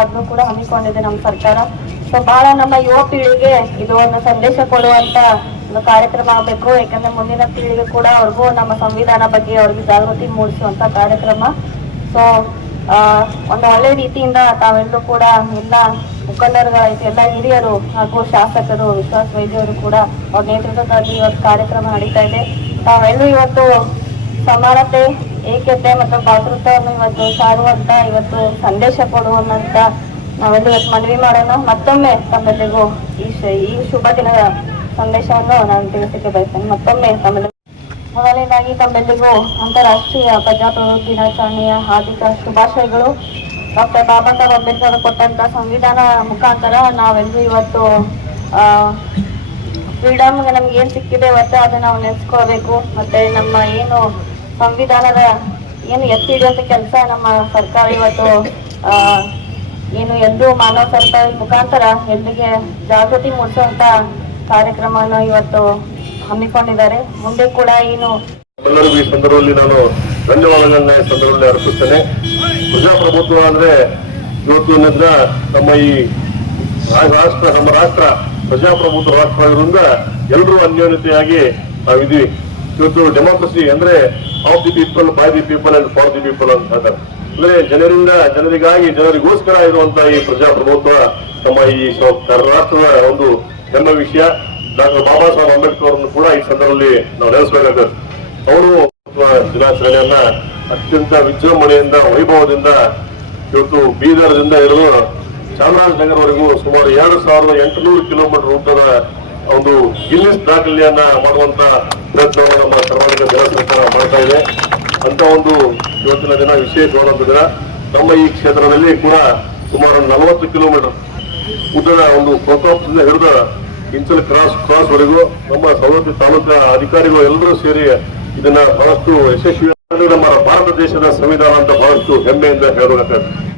ಅದನ್ನು ಕೂಡ ಹಮ್ಮಿಕೊಂಡಿದೆ ನಮ್ಮ ಸರ್ಕಾರ. ಸೊ ಬಹಳ ನಮ್ಮ ಯುವ ಪೀಳಿಗೆ ಇದು ಒಂದು ಸಂದೇಶ ಕೊಡುವಂತ ಒಂದು ಕಾರ್ಯಕ್ರಮ ಆಗಬೇಕು. ಯಾಕಂದ್ರೆ ಮುಂದಿನ ಪೀಳಿಗೆ ಕೂಡ ಅವ್ರಿಗೂ ನಮ್ಮ ಸಂವಿಧಾನ ಬಗ್ಗೆ ಅವ್ರಿಗೆ ಜಾಗೃತಿ ಮೂಡಿಸುವಂತ ಕಾರ್ಯಕ್ರಮ. ಸೊ ಒಂದು ಒಳ್ಳೆ ರೀತಿಯಿಂದ ತಾವೆಲ್ಲರೂ ಕೂಡ ಎಲ್ಲ ಮುಖಂಡರುಗಳಾಯ್ತು ಎಲ್ಲ ಹಿರಿಯರು ಹಾಗೂ ಶಾಸಕರು, ವಿಶ್ವಾಸ ವೈದ್ಯರು ಕೂಡ ಅವ್ರ ನೇತೃತ್ವದಲ್ಲಿ ಇವತ್ತು ಕಾರ್ಯಕ್ರಮ ನಡೀತಾ ಇದೆ. ತಾವೆಲ್ಲರೂ ಇವತ್ತು ಸಮಾನತೆ ಏಕತೆ ಮತ್ತು ಭಾತೃತ್ವವನ್ನು ಇವತ್ತು ಸಾರುವಂತ ಇವತ್ತು ಸಂದೇಶ ಕೊಡುವಂತ ನಾವೆಲ್ಲ ಇವತ್ತು ಮನವಿ ಮಾಡೋಣ. ಮತ್ತೊಮ್ಮೆ ತಮ್ಮೆಲ್ಲರಿಗೂ ಈ ಈ ಶುಭ ದಿನದ ಸಂದೇಶವನ್ನು ನಾನು ತಿಳಿಸಲಿಕ್ಕೆ ಬಯಸ್ತೇನೆ. ಮತ್ತೊಮ್ಮೆ ತಮ್ಮೆಲ್ಲ ಮೊದಲನೇದಾಗಿ ತಮ್ಮೆಲ್ಲರಿಗೂ ಅಂತಾರಾಷ್ಟ್ರೀಯ ಪ್ರಜಾಪ್ರಭುತ್ವ ದಿನಾಚರಣೆಯ ಹಾರ್ದಿಕ ಶುಭಾಶಯಗಳು. ಡಾಕ್ಟರ್ ಬಾಬಾ ಸಾಹೇಬ್ ಅಂಬೇಡ್ಕರ್ ಕೊಟ್ಟಂತ ಸಂವಿಧಾನ ಮುಖಾಂತರ ನಾವೆಲ್ಲರೂ ಇವತ್ತು ಫ್ರೀಡಮ್ಗೆ ನಮ್ಗೆ ಏನು ಸಿಕ್ಕಿದೆ ಇವತ್ತು ಅದನ್ನ ನಾವು ನೆನೆಸ್ಕೋಬೇಕು ಮತ್ತೆ ನಮ್ಮ ಏನು ಸಂವಿಧಾನದ ಏನು ಎತ್ತಿ ಹಿಡಿಯುವಂತ ಕೆಲಸ ನಮ್ಮ ಸರ್ಕಾರ ಇವತ್ತು ಏನು ಎಲ್ಲರೂ ಮಾನವ ಸರ್ಕಾರ ಮುಖಾಂತರ ಎಲ್ಲಿಗೆ ಜಾಗೃತಿ ಮೂಡಿಸುವಂತ ಕಾರ್ಯಕ್ರಮವನ್ನು ಇವತ್ತು ಹಮ್ಮಿಕೊಂಡಿದ್ದಾರೆ. ಮುಂದೆ ಕೂಡ ಏನು ಎಲ್ಲರಿಗೂ ಈ ಸಂದರ್ಭದಲ್ಲಿ ನಾನು ಧನ್ಯವಾದಗಳನ್ನ ಸಂದರ್ಭದಲ್ಲಿ ಅರ್ಪಿಸ್ತೇನೆ. ಪ್ರಜಾಪ್ರಭುತ್ವ ಅಂದ್ರೆ ಇವತ್ತಿನಿಂದ ನಮ್ಮ ಈ ರಾಷ್ಟ್ರ, ನಮ್ಮ ರಾಷ್ಟ್ರ ಪ್ರಜಾಪ್ರಭುತ್ವ ರಾಷ್ಟ್ರ ಆಗಿರೋದ್ರಿಂದ ಎಲ್ಲರೂ ಅನ್ಯೋನ್ಯತೆಯಾಗಿ ನಾವಿದೀವಿ ಇವತ್ತು ಡೆಮೋಕ್ರಸಿ ಅಂದ್ರೆ of the people by the people and for the people ಅಂತ ಹೇಳ್ತಾರೆ ಅಂದ್ರೆ ಜನರಿಂದ, ಜನರಿಗಾಗಿ, ಜನರಿಗೋಸ್ಕರ ಇರುವಂತಹ ಈ ಪ್ರಜಾಪ್ರಭುತ್ವ ನಮ್ಮ ಈ ರಾಷ್ಟ್ರದ ಒಂದು ಹೆಮ್ಮೆ ವಿಷಯ. ಡಾಕ್ಟರ್ ಬಾಬಾ ಸಾಹೇಬ್ ಅಂಬೇಡ್ಕರ್ ಅವರನ್ನು ಕೂಡ ಈ ಸಂದರ್ಭದಲ್ಲಿ ನಾವು ನೆನೆಸ್ಬೇಕಾಗ್ತದೆ. ಅವರು ದಿನಾಚರಣೆಯನ್ನ ಅತ್ಯಂತ ವಿಜೃಂಭಣೆಯಿಂದ, ವೈಭವದಿಂದ ಇವತ್ತು ಬೀದರ್ದಿಂದ ಹಿಡಿದು ಚಾಮರಾಜನಗರವರೆಗೂ ಸುಮಾರು ಎರಡು ಸಾವಿರದ ಎಂಟುನೂರು ಕಿಲೋಮೀಟರ್ ಉದ್ದದ ಒಂದು ಗಿನ್ನಿಸ್ ದಾಖಲೆಯನ್ನ ಮಾಡುವಂತ ಪ್ರಯತ್ನವನ್ನು ನಮ್ಮ ಕರ್ನಾಟಕ ಜನ ಸರ್ಕಾರ ಮಾಡ್ತಾ ಇದೆ. ಅಂತ ಒಂದು ಇವತ್ತಿನ ದಿನ ವಿಶೇಷವಾದಂತ ದಿನ. ನಮ್ಮ ಈ ಕ್ಷೇತ್ರದಲ್ಲಿ ಕೂಡ ಸುಮಾರು ನಲವತ್ತು ಕಿಲೋಮೀಟರ್ ಉದ್ದದ ಒಂದು ಪ್ರಕೋಪದಿಂದ ಹಿಡಿದ ಇಂಚಲ್ ಕ್ರಾಸ್ ಕ್ರಾಸ್ ವರೆಗೂ ನಮ್ಮ ಸವದತ್ತಿ ತಾಲೂಕಿನ ಅಧಿಕಾರಿಗಳು ಎಲ್ಲರೂ ಸೇರಿ ಇದನ್ನ ಬಹಳಷ್ಟು ಯಶಸ್ವಿ ನಮ್ಮ ಭಾರತ ದೇಶದ ಸಂವಿಧಾನ ಅಂತ ಬಹಳಷ್ಟು ಹೆಮ್ಮೆಯಿಂದ ಹೇಳಬೇಕಾಗ್ತದೆ.